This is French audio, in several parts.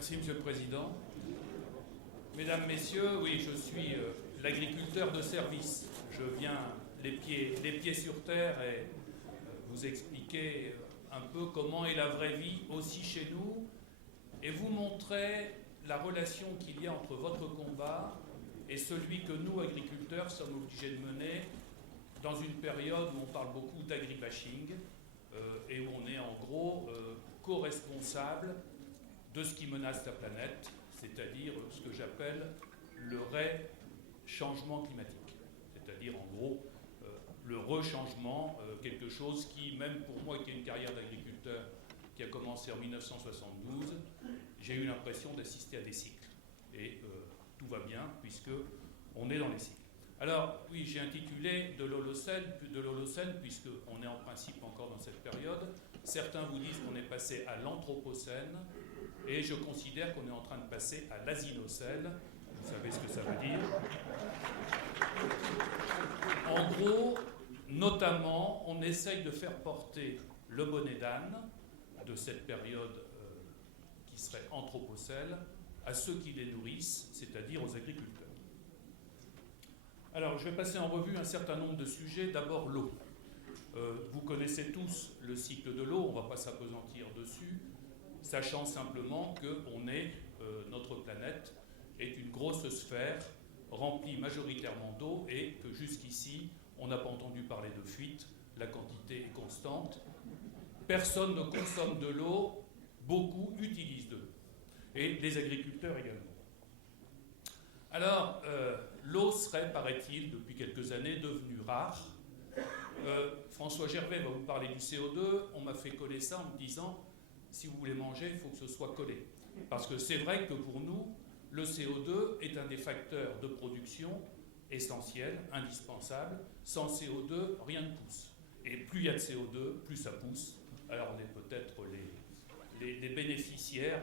Merci, Monsieur le Président. Mesdames, Messieurs, oui, je suis l'agriculteur de service. Je viens les pieds sur terre et vous expliquer un peu comment est la vraie vie aussi chez nous et vous montrer la relation qu'il y a entre votre combat et celui que nous, agriculteurs, sommes obligés de mener dans une période où on parle beaucoup d'agribashing et où on est en gros co-responsable de ce qui menace la planète, c'est-à-dire ce que j'appelle le ré-changement climatique. C'est-à-dire en gros le rechangement, quelque chose qui, même pour moi qui ai une carrière d'agriculteur qui a commencé en 1972, j'ai eu l'impression d'assister à des cycles. Et tout va bien puisque on est dans les cycles. Alors oui, j'ai intitulé de l'Holocène puisqu'on est en principe encore dans cette période. Certains vous disent qu'on est passé à l'Anthropocène et je considère qu'on est en train de passer à l'Asinocène. Vous savez ce que ça veut dire. En gros, notamment, on essaye de faire porter le bonnet d'âne de cette période qui serait anthropocène à ceux qui les nourrissent, c'est-à-dire aux agriculteurs. Alors, je vais passer en revue un certain nombre de sujets. D'abord, l'eau. Vous connaissez tous le cycle de l'eau, on ne va pas s'apesantir dessus, sachant simplement que notre planète est une grosse sphère remplie majoritairement d'eau et que jusqu'ici, on n'a pas entendu parler de fuite, la quantité est constante. Personne ne consomme de l'eau, beaucoup utilisent de l'eau, et les agriculteurs également. Alors, l'eau serait, paraît-il, depuis quelques années, devenue rare. François Gervais va vous parler du CO2. On m'a fait coller ça en me disant, si vous voulez manger, il faut que ce soit collé. Parce que c'est vrai que pour nous, le CO2 est un des facteurs de production essentiels, indispensables. Sans CO2, rien ne pousse. Et plus il y a de CO2, plus ça pousse. Alors on est peut-être les bénéficiaires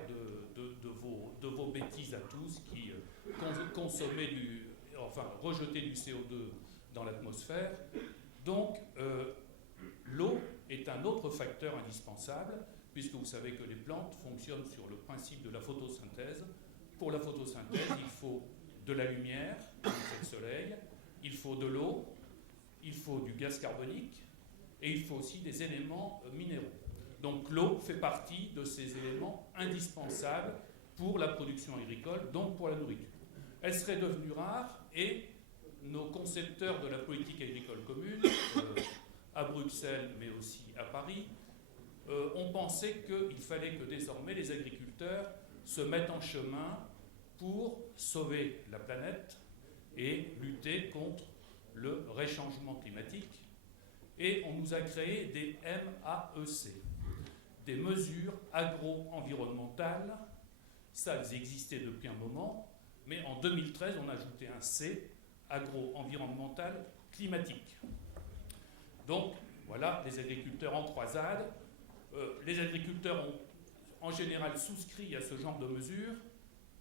de vos bêtises à tous qui rejetez du CO2 dans l'atmosphère. Donc, l'eau est un autre facteur indispensable, puisque vous savez que les plantes fonctionnent sur le principe de la photosynthèse. Pour la photosynthèse, il faut de la lumière, c'est le soleil, il faut de l'eau, il faut du gaz carbonique, et il faut aussi des éléments minéraux. Donc l'eau fait partie de ces éléments indispensables pour la production agricole, donc pour la nourriture. Elle serait devenue rare et nos concepteurs de la politique agricole commune, à Bruxelles mais aussi à Paris, ont pensé qu'il fallait que désormais les agriculteurs se mettent en chemin pour sauver la planète et lutter contre le réchangement climatique. Et on nous a créé des MAEC, des mesures agro-environnementales. Ça, elles existaient depuis un moment, mais en 2013, on a ajouté un C, agro-environnemental climatique. Donc, voilà, les agriculteurs en croisade. Les agriculteurs ont en général souscrit à ce genre de mesures,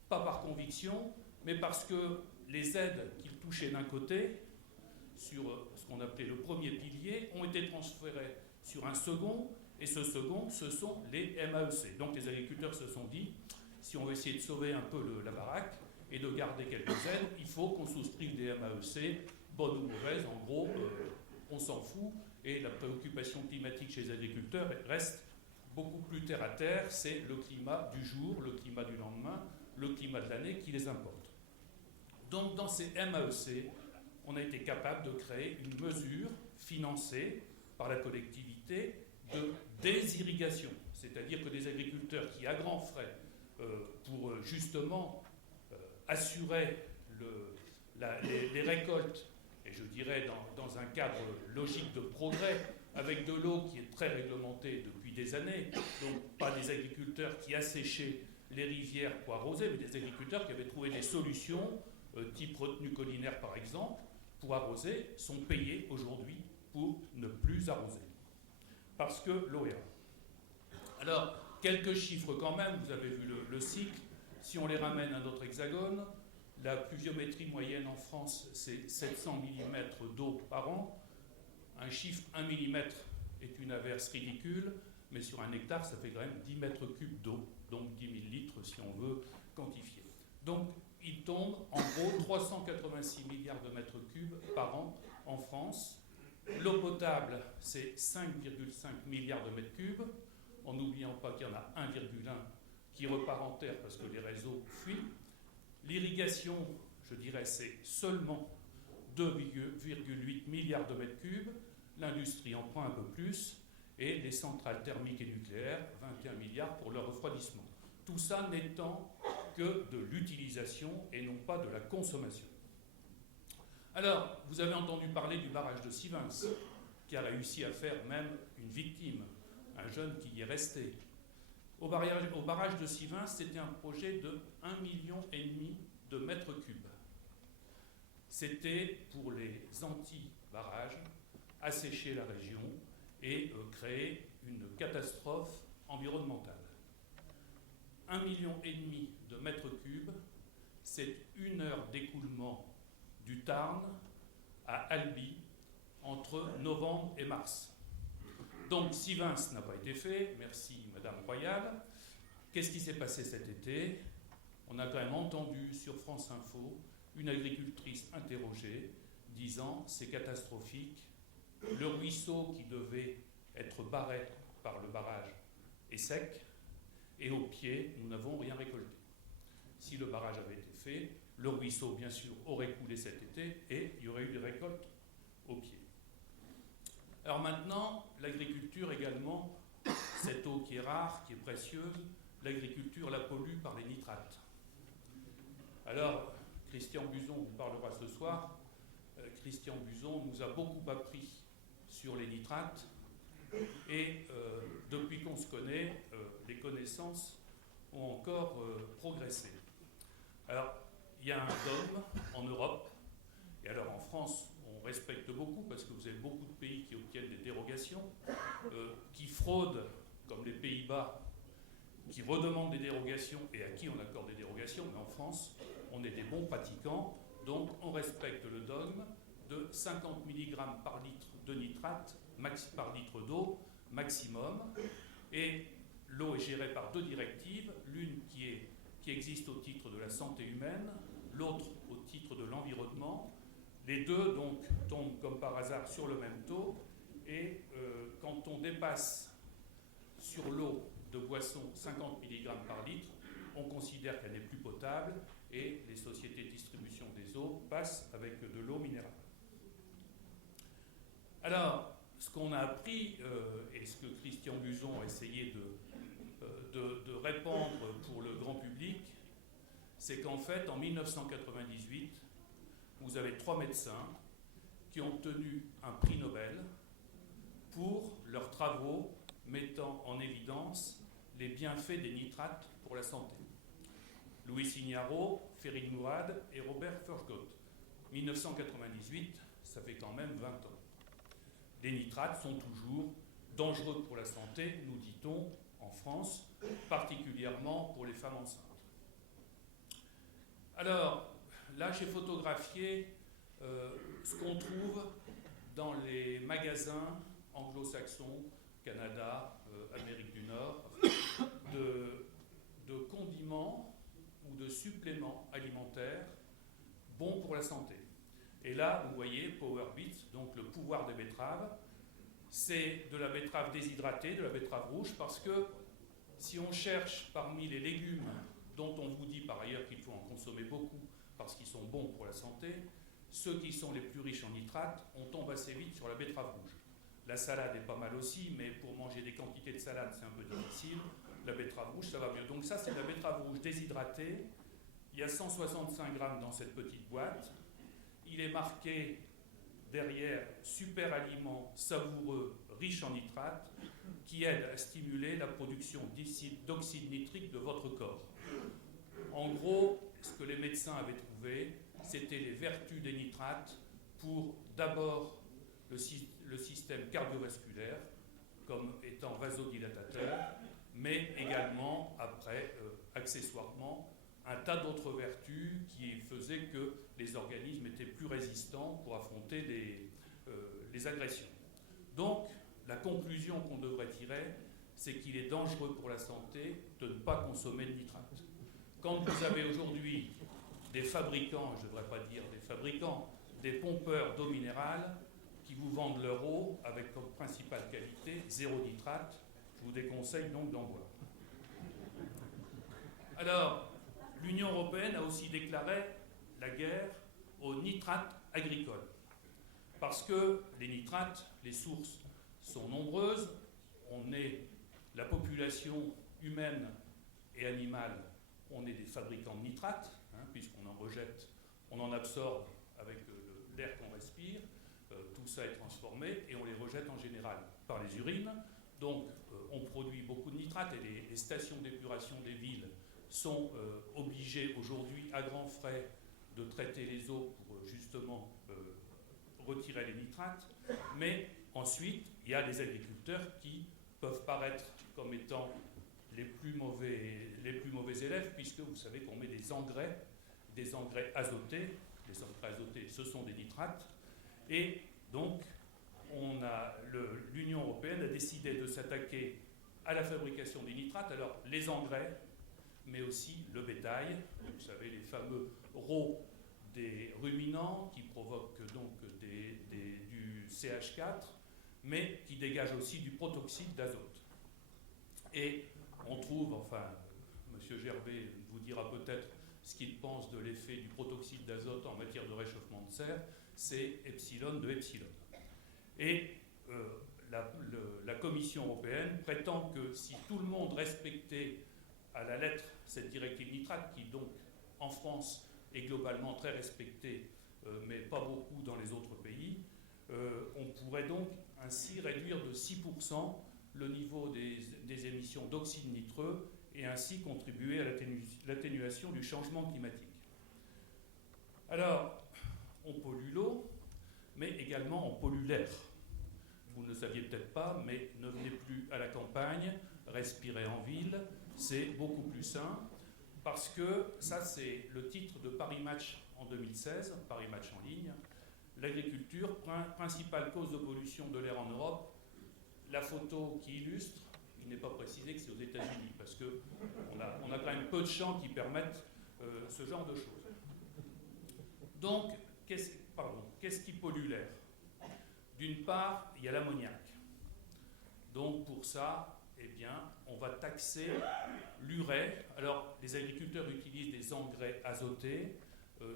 pas par conviction, mais parce que les aides qu'ils touchaient d'un côté, sur ce qu'on appelait le premier pilier, ont été transférées sur un second, et ce second, ce sont les MAEC. Donc les agriculteurs se sont dit, si on veut essayer de sauver un peu la baraque et de garder quelques aides, il faut qu'on souscrive des MAEC, bonnes ou mauvaises, en gros, on s'en fout, et la préoccupation climatique chez les agriculteurs reste beaucoup plus terre à terre, c'est le climat du jour, le climat du lendemain, le climat de l'année qui les importe. Donc dans ces MAEC, on a été capable de créer une mesure financée par la collectivité de désirrigation, c'est-à-dire que des agriculteurs qui, à grands frais, pour justement assurer les récoltes, et je dirais dans un cadre logique de progrès, avec de l'eau qui est très réglementée depuis des années, donc pas des agriculteurs qui asséchaient les rivières pour arroser, mais des agriculteurs qui avaient trouvé des solutions, type retenue collinaire par exemple, pour arroser, sont payés aujourd'hui pour ne plus arroser. Parce que l'eau est rare. Alors, quelques chiffres quand même, vous avez vu le cycle. Si on les ramène à notre hexagone, la pluviométrie moyenne en France, c'est 700 mm d'eau par an. Un chiffre 1 mm est une averse ridicule, mais sur un hectare, ça fait quand même 10 mètres cubes d'eau, donc 10 000 litres si on veut par an en France. L'eau potable, c'est 5,5 milliards de mètres cubes, en n'oubliant pas qu'il y en a 1,1 qui repart en terre parce que les réseaux fuient. L'irrigation, je dirais, c'est seulement 2,8 milliards de mètres cubes. L'industrie en prend un peu plus. Et les centrales thermiques et nucléaires, 21 milliards pour leur refroidissement. Tout ça n'étant que de l'utilisation et non pas de la consommation. Alors, vous avez entendu parler du barrage de Sivens, qui a réussi à faire même une victime, un jeune qui y est resté. Au barrage de Sivens, c'était un projet de 1,5 million de mètres cubes. C'était pour les anti-barrages, assécher la région et créer une catastrophe environnementale. 1,5 million de mètres cubes, c'est 1 heure d'écoulement du Tarn à Albi entre novembre et mars. Donc Sivens n'a pas été fait, merci Madame Royale. Qu'est-ce qui s'est passé cet été? On a quand même entendu sur France Info une agricultrice interrogée disant c'est catastrophique, le ruisseau qui devait être barré par le barrage est sec et au pied nous n'avons rien récolté. Si le barrage avait été fait, le ruisseau bien sûr aurait coulé cet été et il y aurait eu des récoltes au pied. Alors maintenant, l'agriculture également, cette eau qui est rare, qui est précieuse, l'agriculture la pollue par les nitrates. Alors, Christian Buzon vous parlera ce soir. Christian Buzon nous a beaucoup appris sur les nitrates et depuis qu'on se connaît, les connaissances ont encore progressé. Alors, il y a un dogme en Europe, et alors en France, on respecte beaucoup parce que vous avez beaucoup de pays qui obtiennent des dérogations, qui fraudent, comme les Pays-Bas, qui redemandent des dérogations et à qui on accorde des dérogations, mais en France, on est des bons pratiquants, donc on respecte le dogme de 50 mg par litre de nitrate par litre d'eau maximum, et l'eau est gérée par 2 directives, l'une qui existe au titre de la santé humaine, l'autre au titre de l'environnement. Les deux donc tombent comme par hasard sur le même taux, et quand on dépasse sur l'eau de boisson 50 mg par litre, on considère qu'elle n'est plus potable et les sociétés de distribution des eaux passent avec de l'eau minérale. Alors, ce qu'on a appris, et ce que Christian Buzon a essayé de répandre pour le grand public, c'est qu'en fait, en 1998, vous avez 3 médecins qui ont obtenu un prix Nobel pour leurs travaux mettant en évidence les bienfaits des nitrates pour la santé. Louis Signaro, Ferid Mouad et Robert Furgot. 1998, ça fait quand même 20 ans. Les nitrates sont toujours dangereux pour la santé, nous dit-on, en France, particulièrement pour les femmes enceintes. Alors, là, j'ai photographié ce qu'on trouve dans les magasins anglo-saxons, Canada, Amérique du Nord, de condiments ou de suppléments alimentaires bons pour la santé. Et là, vous voyez Power Beet, donc le pouvoir des betteraves. C'est de la betterave déshydratée, de la betterave rouge, parce que si on cherche parmi les légumes dont on vous dit par ailleurs qu'il faut en consommer beaucoup parce qu'ils sont bons pour la santé, ceux qui sont les plus riches en nitrates, on tombe assez vite sur la betterave rouge. La salade est pas mal aussi, mais pour manger des quantités de salade, c'est un peu difficile. La betterave rouge, ça va mieux. Donc ça, c'est de la betterave rouge déshydratée. Il y a 165 grammes dans cette petite boîte. Il est marqué derrière « super aliment savoureux, riche en nitrates » qui aide à stimuler la production d'oxyde nitrique de votre corps. En gros, ce que les médecins avaient trouvé, c'était les vertus des nitrates pour d'abord le système cardiovasculaire comme étant vasodilatateur, mais également, après, accessoirement, un tas d'autres vertus qui faisaient que les organismes étaient plus résistants pour affronter les agressions. Donc, la conclusion qu'on devrait tirer, c'est qu'il est dangereux pour la santé de ne pas consommer de nitrates. Quand vous avez aujourd'hui des fabricants, je ne devrais pas dire des fabricants, des pompeurs d'eau minérale qui vous vendent leur eau avec comme principale qualité zéro nitrate. Je vous déconseille donc d'en boire. Alors, l'Union européenne a aussi déclaré la guerre aux nitrates agricoles. Parce que les nitrates, les sources sont nombreuses. La population humaine et animale, on est des fabricants de nitrates, puisqu'on en rejette, on en absorbe avec l'air qu'on respire. Tout ça est transformé et on les rejette en général par les urines. Donc, on produit beaucoup de nitrates et les stations d'épuration des villes sont obligées aujourd'hui à grands frais de traiter les eaux pour justement retirer les nitrates. Mais ensuite, il y a les agriculteurs qui peuvent paraître comme étant les plus mauvais élèves, puisque vous savez qu'on met des engrais azotés. Les engrais azotés, ce sont des nitrates. Et donc, l'Union européenne a décidé de s'attaquer à la fabrication des nitrates. Alors, les engrais, mais aussi le bétail. Vous savez, les fameux rots des ruminants qui provoquent donc du CH4, mais qui dégagent aussi du protoxyde d'azote. Et on trouve, enfin, M. Gerbet vous dira peut-être ce qu'il pense de l'effet du protoxyde d'azote en matière de réchauffement de serre, c'est epsilon de epsilon. Et la Commission européenne prétend que si tout le monde respectait à la lettre cette directive nitrate, qui donc en France est globalement très respectée, mais pas beaucoup dans les autres pays, on pourrait donc ainsi réduire de 6% le niveau des émissions d'oxyde nitreux et ainsi contribuer à l'atténuation du changement climatique. Alors, on pollue l'eau, mais également on pollue l'air. Vous ne le saviez peut-être pas, mais ne venez plus à la campagne, respirez en ville, c'est beaucoup plus sain, parce que ça c'est le titre de Paris Match en 2016, Paris Match en ligne, l'agriculture, principale cause de pollution de l'air en Europe. La photo qui illustre, il n'est pas précisé que c'est aux États-Unis, parce qu'on a quand même peu de champs qui permettent ce genre de choses. Donc, qu'est-ce qui pollue l'air? D'une part, il y a l'ammoniac. Donc, pour ça, eh bien, on va taxer l'urée. Alors, les agriculteurs utilisent des engrais azotés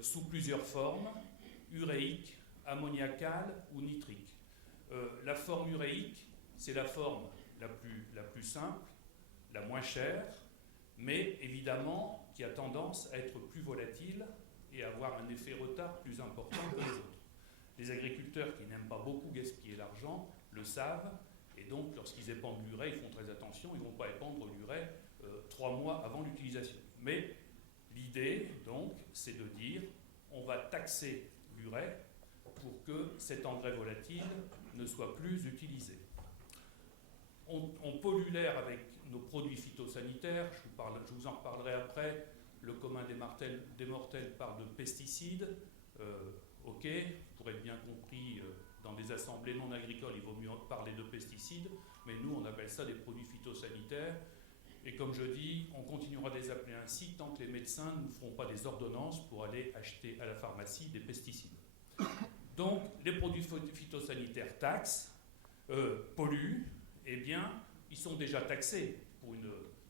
sous plusieurs formes, uréique, ammoniacale ou nitrique. La forme uréique, c'est la forme la plus simple, la moins chère, mais évidemment qui a tendance à être plus volatile et avoir un effet retard plus important que les autres. Les agriculteurs qui n'aiment pas beaucoup gaspiller l'argent le savent, et donc lorsqu'ils épandent l'urée, ils font très attention, ils ne vont pas épandre l'urée 3 mois avant l'utilisation. Mais l'idée, donc, c'est de dire on va taxer l'urée pour que cet engrais volatile ne soit plus utilisé. On pollue l'air avec nos produits phytosanitaires, je vous en reparlerai après. Le commun des mortels parle de pesticides. Ok, pour être bien compris, dans des assemblées non agricoles, il vaut mieux parler de pesticides, mais nous, on appelle ça des produits phytosanitaires. Et comme je dis, on continuera de les appeler ainsi tant que les médecins ne feront pas des ordonnances pour aller acheter à la pharmacie des pesticides. Donc, les produits phytosanitaires taxent, polluent, eh bien, ils sont déjà taxés pour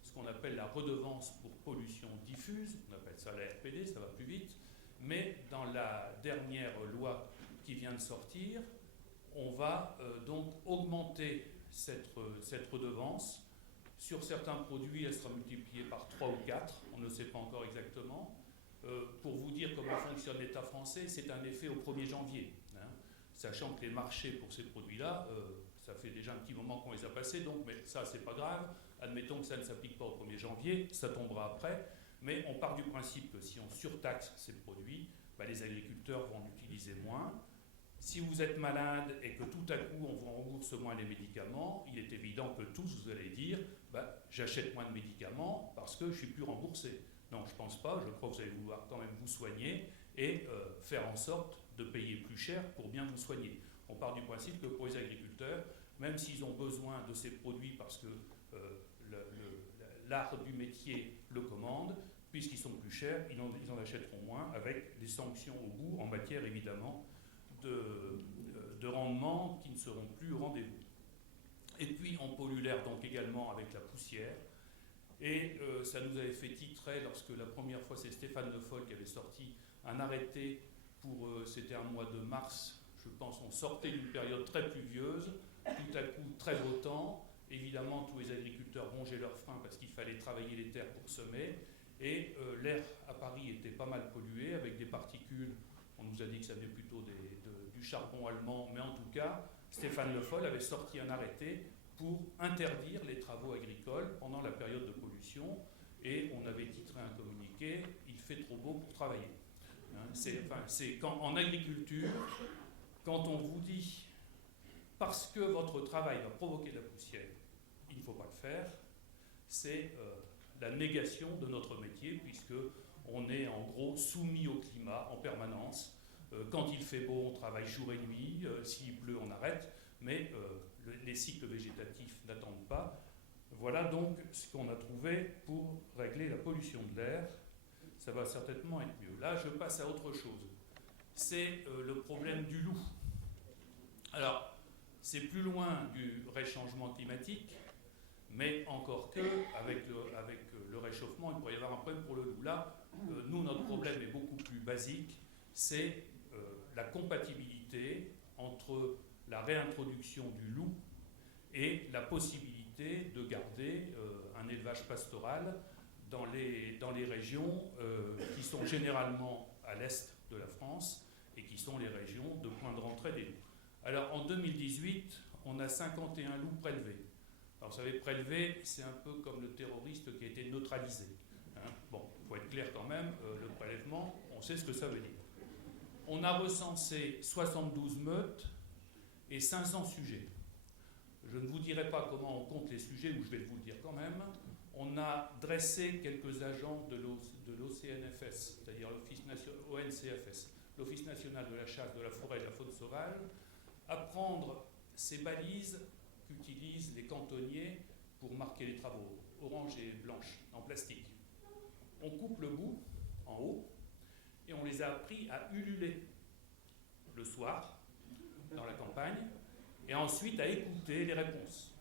ce qu'on appelle la redevance pour pollution diffuse, on appelle ça la RPD, ça va plus vite, mais dans la dernière loi qui vient de sortir, on va donc augmenter cette redevance. Sur certains produits, elle sera multipliée par 3 ou 4, on ne sait pas encore exactement. Pour vous dire comment fonctionne l'État français, c'est un effet au 1er janvier. Sachant que les marchés pour ces produits-là, ça fait déjà un petit moment qu'on les a passés, donc, mais ça, c'est pas grave. Admettons que ça ne s'applique pas au 1er janvier, ça tombera après. Mais on part du principe que si on surtaxe ces produits, les agriculteurs vont l'utiliser moins. Si vous êtes malade et que tout à coup on vous rembourse moins les médicaments, il est évident que tous vous allez dire j'achète moins de médicaments parce que je ne suis plus remboursé. Non, je ne pense pas, je crois que vous allez vouloir quand même vous soigner et faire en sorte de payer plus cher pour bien vous soigner. On part du principe que pour les agriculteurs, même s'ils ont besoin de ces produits parce que l'art du métier le commande, puisqu'ils sont plus chers, ils en achèteront moins avec des sanctions au bout en matière évidemment de rendement qui ne seront plus au rendez-vous. Et puis on pollue l'air donc également avec la poussière. Et ça nous avait fait titrer lorsque la première fois c'est Stéphane Le Foll qui avait sorti un arrêté pour, c'était un mois de mars, je pense, on sortait d'une période très pluvieuse, tout à coup très beau temps, évidemment tous les agriculteurs rongeaient leurs freins parce qu'il fallait travailler les terres pour semer, et l'air à Paris était pas mal pollué avec des particules, on nous a dit que ça venait plutôt du charbon allemand, mais en tout cas, Stéphane Le Foll avait sorti un arrêté pour interdire les travaux agricoles pendant la période de pollution, et on avait titré un communiqué « Il fait trop beau pour travailler ». C'est quand en agriculture, quand on vous dit parce que votre travail va provoquer de la poussière, il ne faut pas le faire, c'est la négation de notre métier, puisque on est en gros soumis au climat en permanence. Quand il fait beau, on travaille jour et nuit, s'il pleut, on arrête, mais les cycles végétatifs n'attendent pas. Voilà donc ce qu'on a trouvé pour régler la pollution de l'air. Ça va certainement être mieux. Là, je passe à autre chose. C'est le problème du loup. Alors, c'est plus loin du réchauffement climatique, mais encore que, avec le réchauffement, il pourrait y avoir un problème pour le loup. Là, nous, notre problème est beaucoup plus basique, c'est la compatibilité entre la réintroduction du loup et la possibilité de garder un élevage pastoral dans les régions qui sont généralement à l'est de la France et qui sont les régions de point de rentrée des loups. Alors en 2018, on a 51 loups prélevés. Alors vous savez, prélever, c'est un peu comme le terroriste qui a été neutralisé. Hein. Bon, il faut être clair quand même, le prélèvement, on sait ce que ça veut dire. On a recensé 72 meutes et 500 sujets. Je ne vous dirai pas comment on compte les sujets, ou je vais vous le dire quand même. On a dressé quelques agents de l'OCNFS, c'est-à-dire ONCFS, l'Office national de la chasse, de la forêt et de la faune sauvage, à prendre ces balises qu'utilisent les cantonniers pour marquer les travaux, orange et blanche, en plastique. On coupe le bout en haut et on les a appris à ululer le soir dans la campagne et ensuite à écouter les réponses.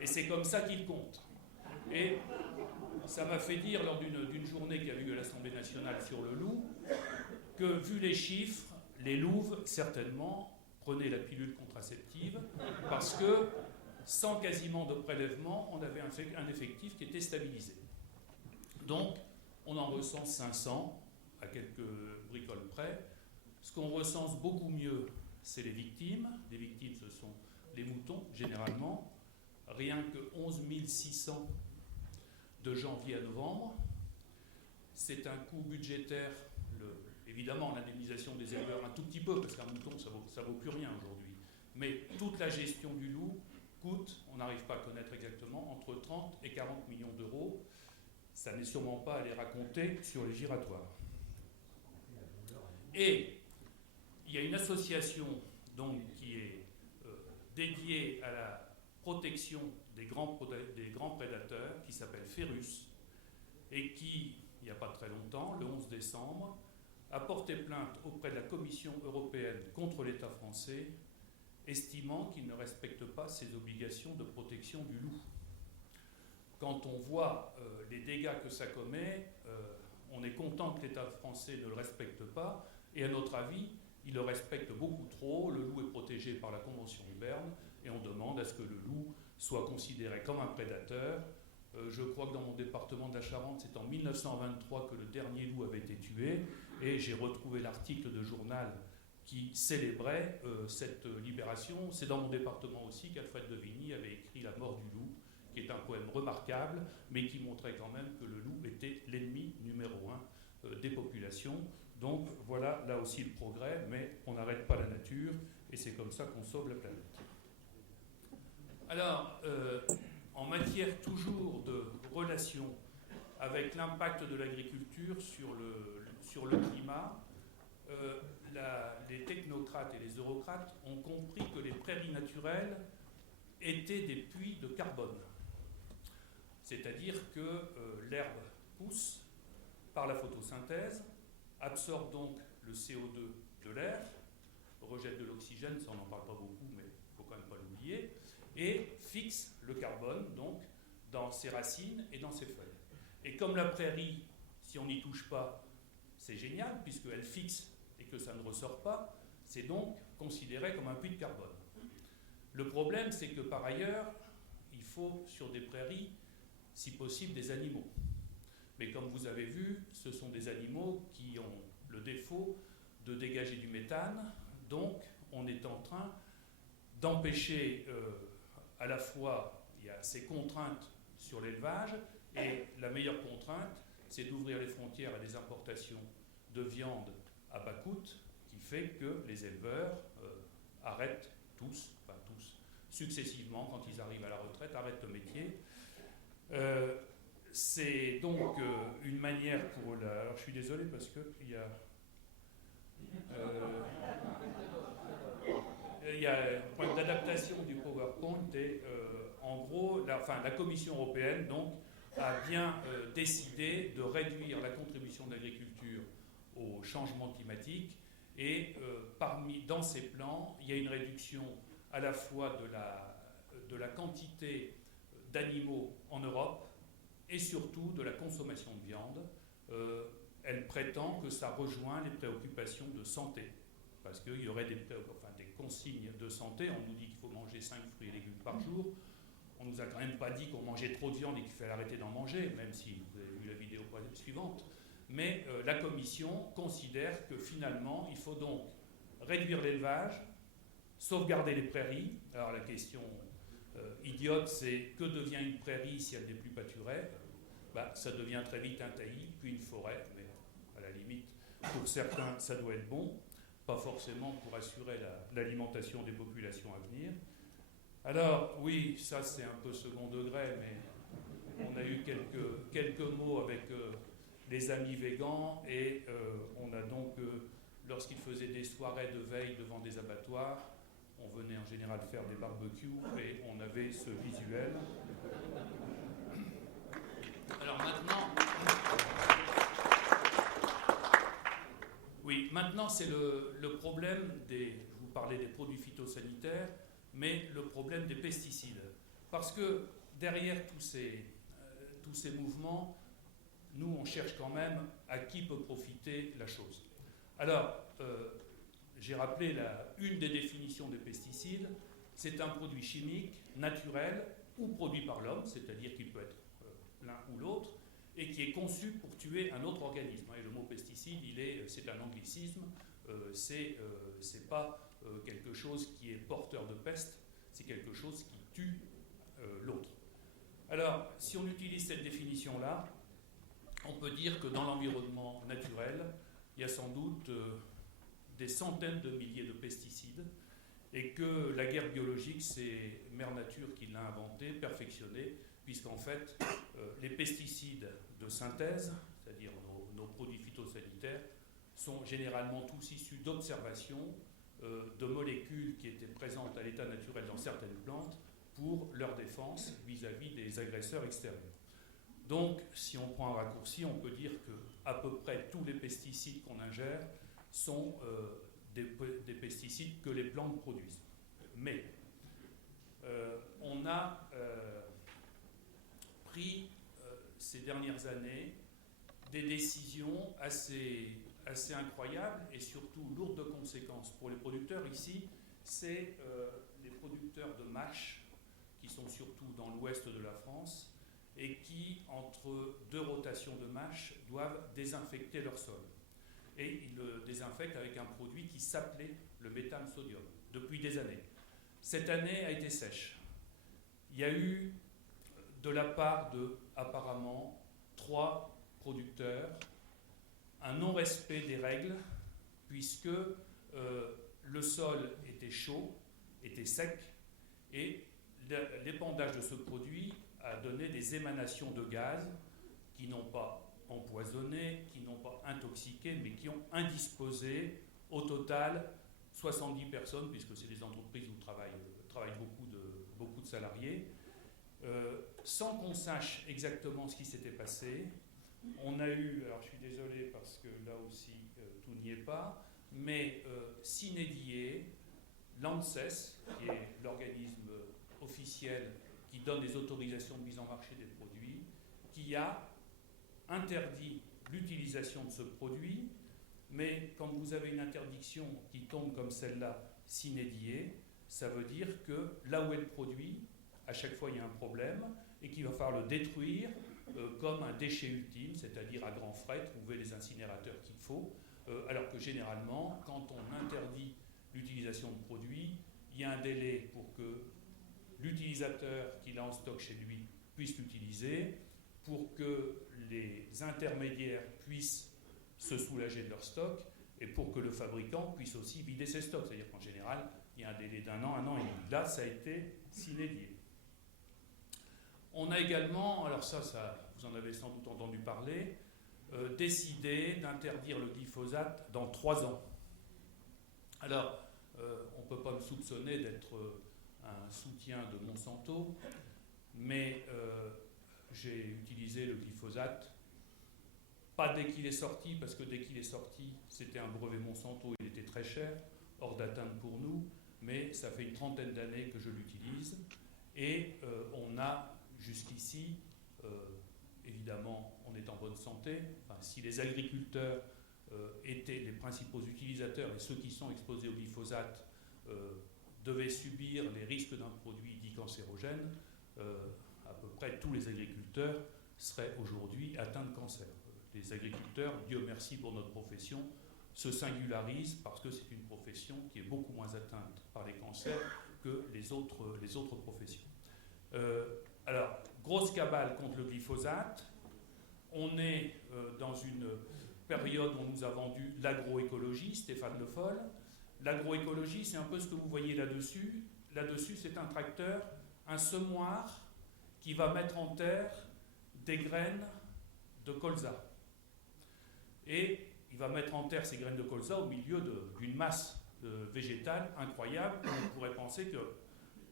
Et c'est comme ça qu'ils comptent. Et ça m'a fait dire lors d'une journée qu'il y avait eu à l'Assemblée nationale sur le loup que, vu les chiffres, les louves, certainement, prenaient la pilule contraceptive parce que, sans quasiment de prélèvement, on avait un effectif qui était stabilisé. Donc, on en recense 500, à quelques bricoles près. Ce qu'on recense beaucoup mieux, c'est les victimes. Les victimes, ce sont les moutons, généralement. Rien que 11 600 de janvier à novembre. C'est un coût budgétaire, évidemment l'indemnisation des éleveurs un tout petit peu, parce qu'un mouton ça vaut plus rien aujourd'hui. Mais toute la gestion du loup coûte, on n'arrive pas à connaître exactement, entre 30 et 40 millions d'euros. Ça n'est sûrement pas à les raconter sur les giratoires. Et il y a une association donc, qui est dédiée à la protection des grands prédateurs, qui s'appelle Ferus, et qui, il n'y a pas très longtemps, le 11 décembre, a porté plainte auprès de la Commission européenne contre l'État français, estimant qu'il ne respecte pas ses obligations de protection du loup. Quand on voit les dégâts que ça commet, on est content que l'État français ne le respecte pas, et à notre avis, il le respecte beaucoup trop. Le loup est protégé par la Convention de Berne, et on demande à ce que le loup soit considéré comme un prédateur. Je crois que dans mon département de la Charente, c'est en 1923 que le dernier loup avait été tué, et j'ai retrouvé l'article de journal qui célébrait cette libération. C'est dans mon département aussi qu'Alfred de Vigny avait écrit La mort du loup, qui est un poème remarquable, mais qui montrait quand même que le loup était l'ennemi numéro 1 des populations. Donc voilà, là aussi le progrès, mais on n'arrête pas la nature, et c'est comme ça qu'on sauve la planète. Alors, en matière toujours de relation avec l'impact de l'agriculture sur le climat, les technocrates et les eurocrates ont compris que les prairies naturelles étaient des puits de carbone. C'est-à-dire que l'herbe pousse par la photosynthèse, absorbe donc le CO2 de l'air, rejette de l'oxygène, ça on n'en parle pas beaucoup, mais il ne faut quand même pas l'oublier, et fixe le carbone, donc, dans ses racines et dans ses feuilles. Et comme la prairie, si on n'y touche pas, c'est génial, puisqu'elle fixe et que ça ne ressort pas, c'est donc considéré comme un puits de carbone. Le problème, c'est que par ailleurs, il faut, sur des prairies, si possible, des animaux. Mais comme vous avez vu, ce sont des animaux qui ont le défaut de dégager du méthane, donc on est en train d'empêcher à la fois, il y a ces contraintes sur l'élevage, et la meilleure contrainte, c'est d'ouvrir les frontières à des importations de viande à bas coût, qui fait que les éleveurs arrêtent tous, successivement, quand ils arrivent à la retraite, arrêtent le métier. C'est donc une manière pour la... Alors je suis désolé parce qu'il y a... il y a un problème d'adaptation du PowerPoint et en gros, la Commission européenne donc, a bien décidé de réduire la contribution de l'agriculture au changement climatique et dans ces plans, il y a une réduction à la fois de la quantité d'animaux en Europe et surtout de la consommation de viande. Elle prétend que ça rejoint les préoccupations de santé, parce qu'il y aurait des consignes de santé. On nous dit qu'il faut manger 5 fruits et légumes par jour. On ne nous a quand même pas dit qu'on mangeait trop de viande et qu'il fallait arrêter d'en manger, même si vous avez vu la vidéo suivante. Mais la Commission considère que finalement, il faut donc réduire l'élevage, sauvegarder les prairies. Alors la question idiote, c'est que devient une prairie si elle n'est plus pâturée? Ça devient très vite un taillis, puis une forêt, mais à la limite, pour certains, ça doit être bon, pas forcément pour assurer l'alimentation des populations à venir. Alors, oui, ça c'est un peu second degré, mais on a eu quelques mots avec les amis végans, et on a donc, lorsqu'ils faisaient des soirées de veille devant des abattoirs, on venait en général faire des barbecues et on avait ce visuel. Alors maintenant, oui, maintenant c'est le problème je vous parlais des produits phytosanitaires, mais le problème des pesticides. Parce que derrière tous ces mouvements, nous on cherche quand même à qui peut profiter la chose. Alors, j'ai rappelé une des définitions des pesticides, c'est un produit chimique, naturel ou produit par l'homme, c'est-à-dire qu'il peut être l'un ou l'autre, et qui est conçu pour tuer un autre organisme. Et le mot pesticide, c'est un anglicisme, c'est pas quelque chose qui est porteur de peste, c'est quelque chose qui tue l'autre. Alors, si on utilise cette définition-là, on peut dire que dans l'environnement naturel, il y a sans doute des centaines de milliers de pesticides, et que la guerre biologique, c'est Mère Nature qui l'a inventé, perfectionné, puisqu'en fait, les pesticides de synthèse, c'est-à-dire nos produits phytosanitaires, sont généralement tous issus d'observations de molécules qui étaient présentes à l'état naturel dans certaines plantes pour leur défense vis-à-vis des agresseurs extérieurs. Donc, si on prend un raccourci, on peut dire qu'à peu près tous les pesticides qu'on ingère sont des pesticides que les plantes produisent. Mais on a pris ces dernières années des décisions assez incroyables et surtout lourdes de conséquences pour les producteurs. Ici, c'est les producteurs de mâches qui sont surtout dans l'ouest de la France et qui, entre deux rotations de mâches, doivent désinfecter leur sol. Et ils le désinfectent avec un produit qui s'appelait le méthane sodium, depuis des années. Cette année a été sèche. Il y a eu, de la part de, apparemment, 3 producteurs, un non-respect des règles, puisque le sol était chaud, était sec, et l'épandage de ce produit a donné des émanations de gaz qui n'ont pas empoisonné, qui n'ont pas intoxiqué, mais qui ont indisposé au total 70 personnes, puisque c'est des entreprises où travaillent beaucoup de salariés, sans qu'on sache exactement ce qui s'était passé. On a eu, alors je suis désolé parce que là aussi tout n'y est pas, mais sine die, l'ANSES, qui est l'organisme officiel qui donne les autorisations de mise en marché des produits, qui a interdit l'utilisation de ce produit, mais quand vous avez une interdiction qui tombe comme celle-là, sine die, ça veut dire que là où est le produit, à chaque fois il y a un problème et qu'il va falloir le détruire comme un déchet ultime, c'est-à-dire à grands frais, trouver les incinérateurs qu'il faut, alors que généralement, quand on interdit l'utilisation de produits, il y a un délai pour que l'utilisateur qu'il a en stock chez lui puisse l'utiliser, pour que les intermédiaires puissent se soulager de leur stock et pour que le fabricant puisse aussi vider ses stocks. C'est-à-dire qu'en général, il y a un délai d'1 an, 1 an et demi. Là, ça a été sine die. On a également, alors ça vous en avez sans doute entendu parler, décidé d'interdire le glyphosate dans 3 ans. Alors, on ne peut pas me soupçonner d'être un soutien de Monsanto, mais j'ai utilisé le glyphosate, pas dès qu'il est sorti, parce que dès qu'il est sorti, c'était un brevet Monsanto, il était très cher, hors d'atteinte pour nous, mais ça fait une 30aine d'années que je l'utilise, et on a jusqu'ici, évidemment, on est en bonne santé. Enfin, si les agriculteurs étaient les principaux utilisateurs et ceux qui sont exposés au glyphosate devaient subir les risques d'un produit dit cancérogène, à peu près tous les agriculteurs seraient aujourd'hui atteints de cancer. Les agriculteurs, Dieu merci pour notre profession, se singularisent parce que c'est une profession qui est beaucoup moins atteinte par les cancers que les autres professions. Alors, grosse cabale contre le glyphosate. On est dans une période où on nous a vendu l'agroécologie, Stéphane Le Foll. L'agroécologie, c'est un peu ce que vous voyez là-dessus. Là-dessus, c'est un tracteur, un semoir qui va mettre en terre des graines de colza. Et il va mettre en terre ces graines de colza au milieu d'une masse végétale incroyable. On pourrait penser que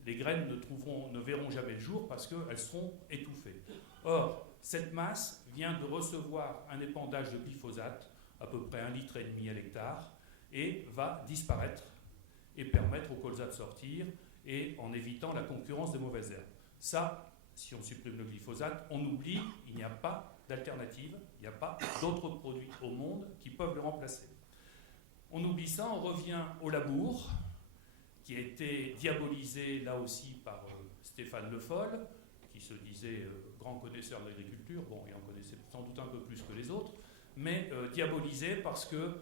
les graines ne verront jamais le jour parce qu'elles seront étouffées. Or, cette masse vient de recevoir un épandage de glyphosate, à peu près 1,5 litre à l'hectare, et va disparaître et permettre au colza de sortir, et en évitant la concurrence des mauvaises herbes. Ça, si on supprime le glyphosate, on oublie, il n'y a pas d'alternative, il n'y a pas d'autres produits au monde qui peuvent le remplacer. On oublie ça, on revient au labour, qui a été diabolisé là aussi par Stéphane Le Foll, qui se disait grand connaisseur de l'agriculture, bon, il en connaissait sans doute un peu plus que les autres, mais diabolisé parce que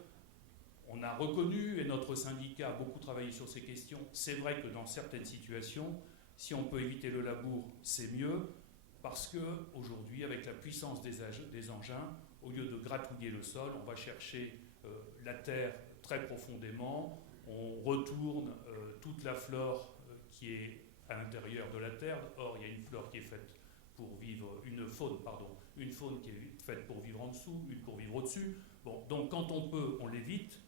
on a reconnu, et notre syndicat a beaucoup travaillé sur ces questions, c'est vrai que dans certaines situations, si on peut éviter le labour, c'est mieux, parce qu'aujourd'hui, avec la puissance des engins, au lieu de gratouiller le sol, on va chercher la terre très profondément, on retourne toute la flore qui est à l'intérieur de la terre. Or, il y a une flore qui est faite pour vivre, une faune qui est faite pour vivre en dessous, une pour vivre au-dessus. Bon, donc quand on peut, on l'évite.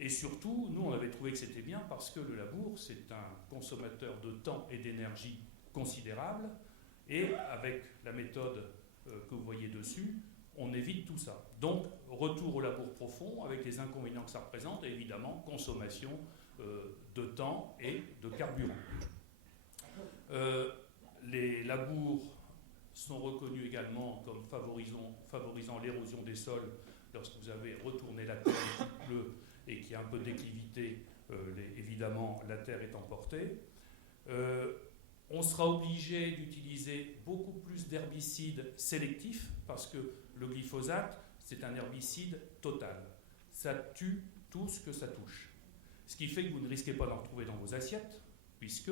Et surtout, nous, on avait trouvé que c'était bien parce que le labour, c'est un consommateur de temps et d'énergie considérable. Et avec la méthode que vous voyez dessus, on évite tout ça. Donc, retour au labour profond avec les inconvénients que ça représente et évidemment, consommation de temps et de carburant. Les labours sont reconnus également comme favorisant l'érosion des sols lorsque vous avez retourné la terre qui pleut et qui a un peu de déclivité, évidemment la terre est emportée. On sera obligé d'utiliser beaucoup plus d'herbicides sélectifs parce que le glyphosate, c'est un herbicide total. Ça tue tout ce que ça touche. Ce qui fait que vous ne risquez pas d'en retrouver dans vos assiettes, puisque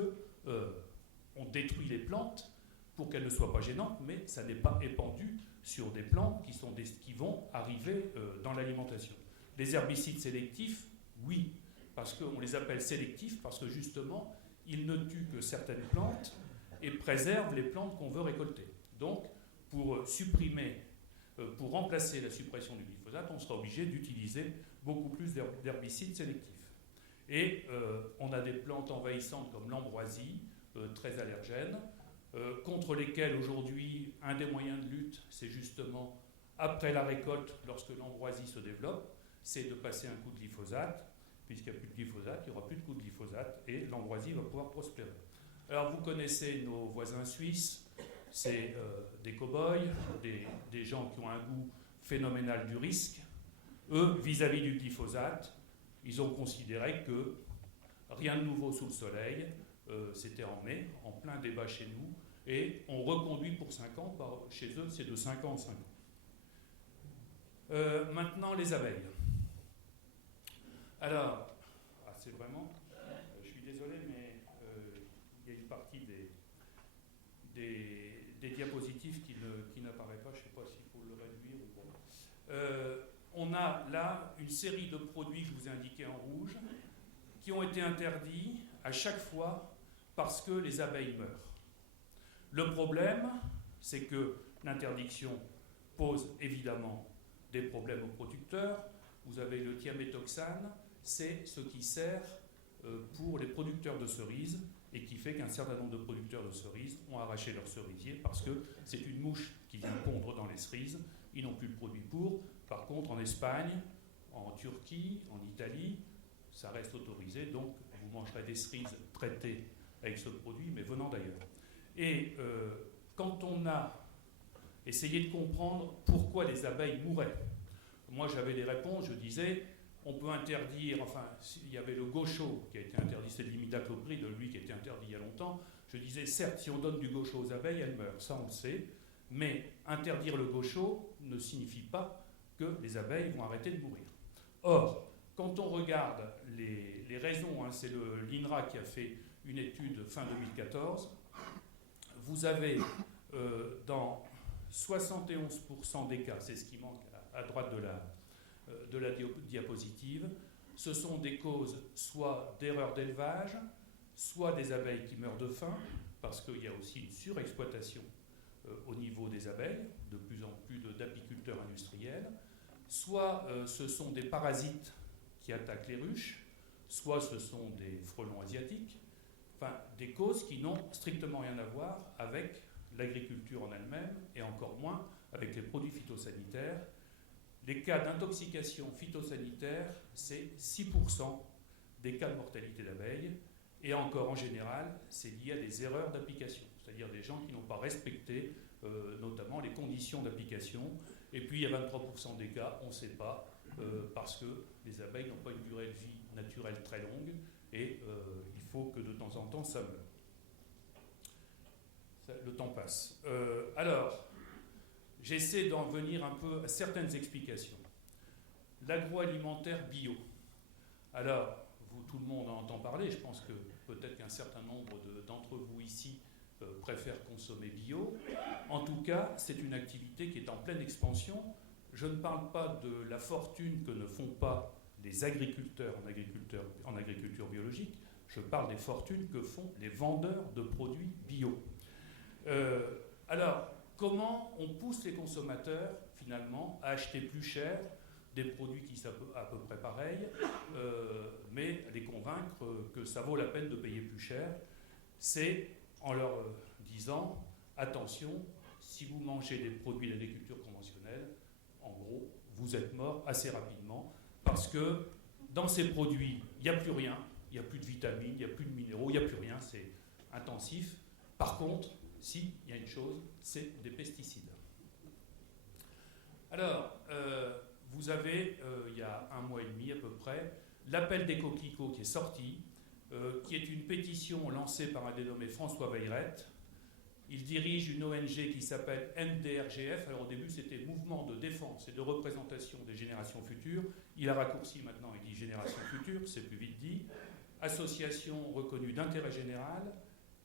on détruit les plantes pour qu'elles ne soient pas gênantes, mais ça n'est pas épandu sur des plantes qui vont arriver dans l'alimentation. Les herbicides sélectifs, oui, parce qu'on les appelle sélectifs, parce que justement, ils ne tuent que certaines plantes et préservent les plantes qu'on veut récolter. Donc, pour remplacer la suppression du glyphosate, on sera obligé d'utiliser beaucoup plus d'herbicides sélectifs. Et on a des plantes envahissantes comme l'ambroisie, très allergènes, contre lesquelles aujourd'hui, un des moyens de lutte, c'est justement, après la récolte, lorsque l'ambroisie se développe, c'est de passer un coup de glyphosate. puisqu'il n'y a plus de glyphosate, il n'y aura plus de coups de glyphosate, et l'ambroisie va pouvoir prospérer. Alors vous connaissez nos voisins suisses, c'est des cow-boys, des gens qui ont un goût phénoménal du risque. Eux, vis-à-vis du glyphosate, ils ont considéré que rien de nouveau sous le soleil, c'était en mai, en plein débat chez nous, et on reconduit pour 5 ans, chez eux c'est de 5 ans en 5 ans. Maintenant les abeilles. Alors, c'est vraiment, je suis désolé, mais il y a une partie des diapositives qui n'apparaît pas, je ne sais pas s'il faut le réduire ou pas. On a là une série de produits que je vous ai indiqués en rouge qui ont été interdits à chaque fois parce que les abeilles meurent. Le problème, c'est que l'interdiction pose évidemment des problèmes aux producteurs. Vous avez le thiaméthoxane, c'est ce qui sert pour les producteurs de cerises et qui fait qu'un certain nombre de producteurs de cerises ont arraché leurs cerisiers parce que c'est une mouche qui vient pondre dans les cerises. Ils n'ont plus le produit pour. Par contre, en Espagne, en Turquie, en Italie, ça reste autorisé. Donc, vous mangerez des cerises traitées avec ce produit, mais venant d'ailleurs. Et quand on a essayé de comprendre pourquoi les abeilles mouraient, moi j'avais des réponses, je disais, on peut interdire, enfin, il y avait le gaucho qui a été interdit, c'est l'imidaclopride, lui qui a été interdit il y a longtemps. Je disais, certes, si on donne du gaucho aux abeilles, elles meurent, ça on le sait, mais interdire le gaucho ne signifie pas que les abeilles vont arrêter de mourir. Or, quand on regarde les raisons, c'est l'INRA qui a fait une étude fin 2014, vous avez dans 71% des cas, c'est ce qui manque à droite de la diapositive, ce sont des causes soit d'erreurs d'élevage, soit des abeilles qui meurent de faim, parce qu'il y a aussi une surexploitation au niveau des abeilles, de plus en plus d'apiculteurs industriels, soit ce sont des parasites qui attaquent les ruches, soit ce sont des frelons asiatiques, enfin des causes qui n'ont strictement rien à voir avec l'agriculture en elle-même et encore moins avec les produits phytosanitaires. Les cas d'intoxication phytosanitaire, c'est 6% des cas de mortalité d'abeilles, et encore en général, c'est lié à des erreurs d'application, c'est-à-dire des gens qui n'ont pas respecté notamment les conditions d'application. Et puis il y a 23% des cas, on ne sait pas, parce que les abeilles n'ont pas une durée de vie naturelle très longue, et il faut que de temps en temps ça meure. Le temps passe. Alors, j'essaie d'en venir un peu à certaines explications. L'agroalimentaire bio. Alors, tout le monde en entend parler, je pense que peut-être qu'un certain nombre d'entre vous ici préfèrent consommer bio. En tout cas, c'est une activité qui est en pleine expansion. Je ne parle pas de la fortune que ne font pas les agriculteurs en agriculture biologique, je parle des fortunes que font les vendeurs de produits bio. Alors, comment on pousse les consommateurs, finalement, à acheter plus cher des produits qui sont à peu près pareils, mais les convaincre que ça vaut la peine de payer plus cher? C'est en leur disant, attention, si vous mangez des produits d'agriculture conventionnelle, en gros, vous êtes mort assez rapidement, parce que dans ces produits, il n'y a plus rien, il n'y a plus de vitamines, il n'y a plus de minéraux, il n'y a plus rien, c'est intensif. Par contre, si, il y a une chose, c'est des pesticides. Alors, vous avez, il y a 1 mois et demi à peu près, l'appel des coquelicots qui est sorti, qui est une pétition lancée par un dénommé François Veillerette. Il dirige une ONG qui s'appelle MDRGF. Alors au début, c'était Mouvement de défense et de représentation des générations futures. Il a raccourci maintenant, il dit Génération future, c'est plus vite dit. Association reconnue d'intérêt général,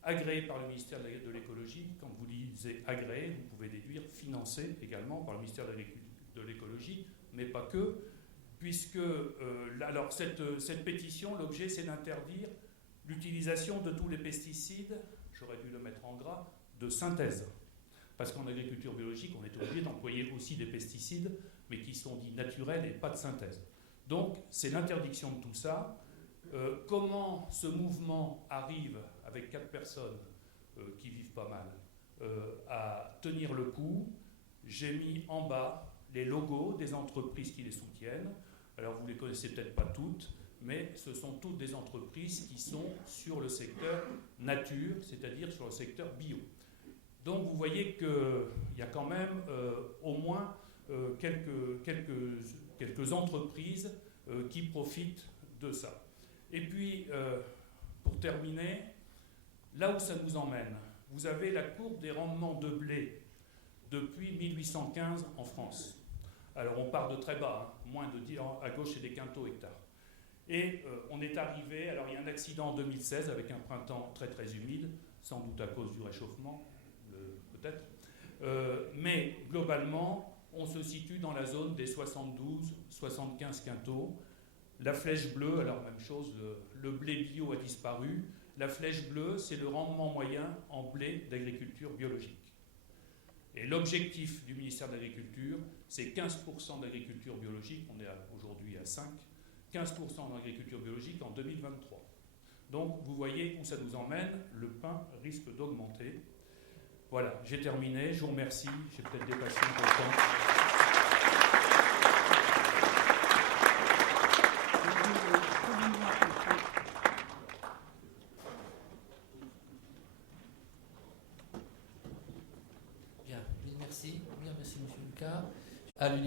agréée par le ministère de l'écologie. Quand vous lisez agréée, vous pouvez déduire financée également par le ministère de l'écologie, mais pas que, puisque alors cette pétition, l'objet, c'est d'interdire l'utilisation de tous les pesticides, j'aurais dû le mettre en gras, de synthèse. Parce qu'en agriculture biologique, on est obligé d'employer aussi des pesticides, mais qui sont dits naturels et pas de synthèse. Donc, c'est l'interdiction de tout ça. Comment ce mouvement arrive, avec 4 personnes qui vivent pas mal, à tenir le coup? J'ai mis en bas les logos des entreprises qui les soutiennent. Alors, vous ne les connaissez peut-être pas toutes, mais ce sont toutes des entreprises qui sont sur le secteur nature, c'est-à-dire sur le secteur bio. Donc vous voyez qu'il y a quand même au moins quelques entreprises qui profitent de ça. Et puis, pour terminer, là où ça nous emmène, vous avez la courbe des rendements de blé depuis 1815 en France. Alors on part de très bas, hein, moins de 10, à gauche c'est des quintaux hectares. Et on est arrivé, alors il y a un accident en 2016 avec un printemps très très humide, sans doute à cause du réchauffement, peut-être. Mais globalement, on se situe dans la zone des 72-75 quintaux. La flèche bleue, alors même chose, le blé bio a disparu. La flèche bleue, c'est le rendement moyen en blé d'agriculture biologique. Et l'objectif du ministère de l'Agriculture, c'est 15% d'agriculture biologique, on est aujourd'hui à 5%, 15% d'agriculture biologique en 2023. Donc vous voyez où ça nous emmène, le pain risque d'augmenter. Voilà, j'ai terminé, je vous remercie, j'ai peut-être dépassé un peu le temps. Bien, merci. Bien, merci Monsieur Lucas. À l'université.